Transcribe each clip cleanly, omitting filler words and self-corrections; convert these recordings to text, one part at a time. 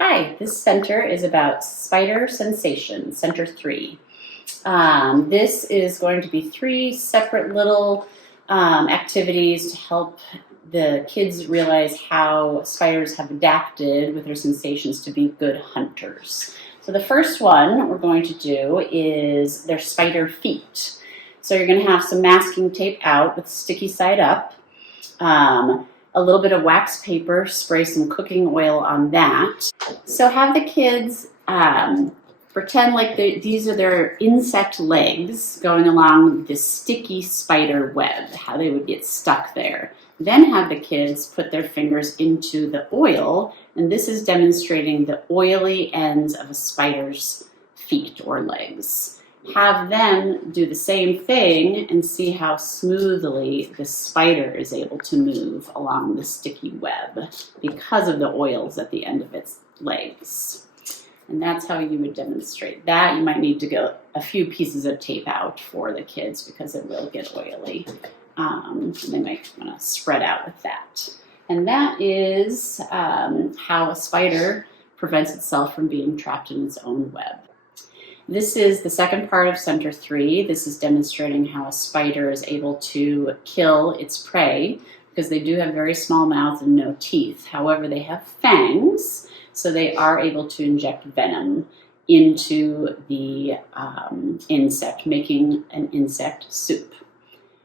Hi, this center is about spider sensation, center 3. This is going to be 3 separate little activities to help the kids realize how spiders have adapted with their sensations to be good hunters. So the first one we're going to do is their spider feet. So you're going to have some masking tape out with sticky side up. A little bit of wax paper, spray some cooking oil on that. So have the kids pretend like these are their insect legs going along this sticky spider web, how they would get stuck there. Then have the kids put their fingers into the oil, and this is demonstrating the oily ends of a spider's feet or legs. Have them do the same thing and see how smoothly the spider is able to move along the sticky web because of the oils at the end of its legs. And that's how you would demonstrate that. You might need to go a few pieces of tape out for the kids because it will get oily. They might want to spread out with that. And that is how a spider prevents itself from being trapped in its own web. This is the second part of Center 3. This is demonstrating how a spider is able to kill its prey because they do have very small mouths and no teeth. However, they have fangs, so they are able to inject venom into the insect, making an insect soup.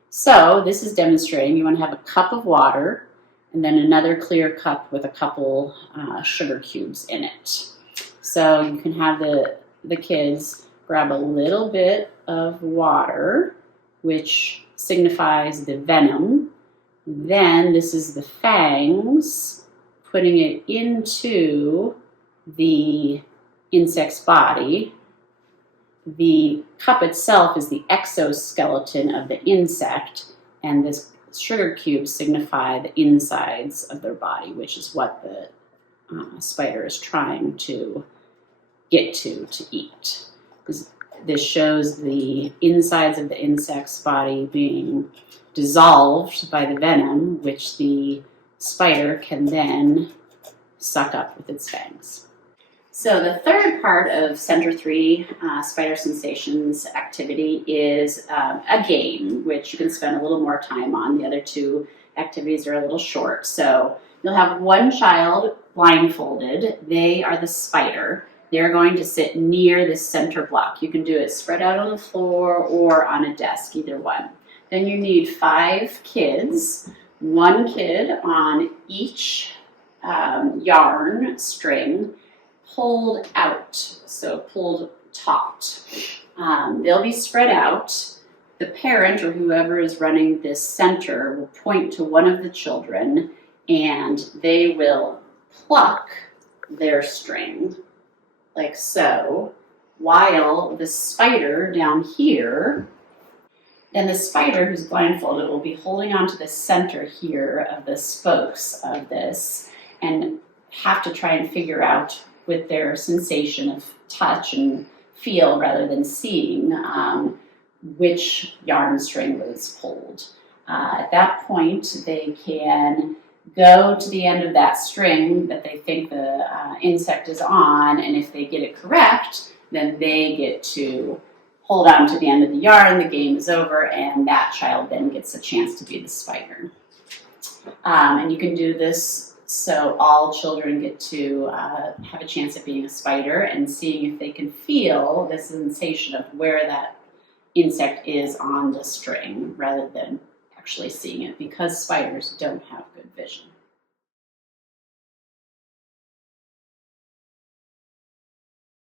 So this is demonstrating you want to have a cup of water and then another clear cup with a couple sugar cubes in it. So you can have the kids grab a little bit of water, which signifies the venom. Then this is the fangs, putting it into the insect's body. The cup itself is the exoskeleton of the insect, and this sugar cubes signify the insides of their body, which is what the spider is trying to get to eat. This shows the insides of the insect's body being dissolved by the venom, which the spider can then suck up with its fangs. So the third part of Center 3 Spider Sensations activity is a game, which you can spend a little more time on. The other 2 activities are a little short. So you'll have one child blindfolded. They are the spider. They're going to sit near the center block. You can do it spread out on the floor or on a desk, either one. Then you need 5 kids, 1 kid on each yarn string, pulled out, so pulled taut. They'll be spread out. The parent or whoever is running this center will point to one of the children and they will pluck their string like so, while the spider down here, and the spider who's blindfolded will be holding onto the center here of the spokes of this and have to try and figure out with their sensation of touch and feel rather than seeing which yarn string was pulled. At that point, they can go to the end of that string that they think the insect is on, and if they get it correct, then they get to hold on to the end of the yarn, the game is over, and that child then gets a chance to be the spider. And you can do this so all children get to have a chance at being a spider and seeing if they can feel the sensation of where that insect is on the string rather than actually seeing it, because spiders don't have good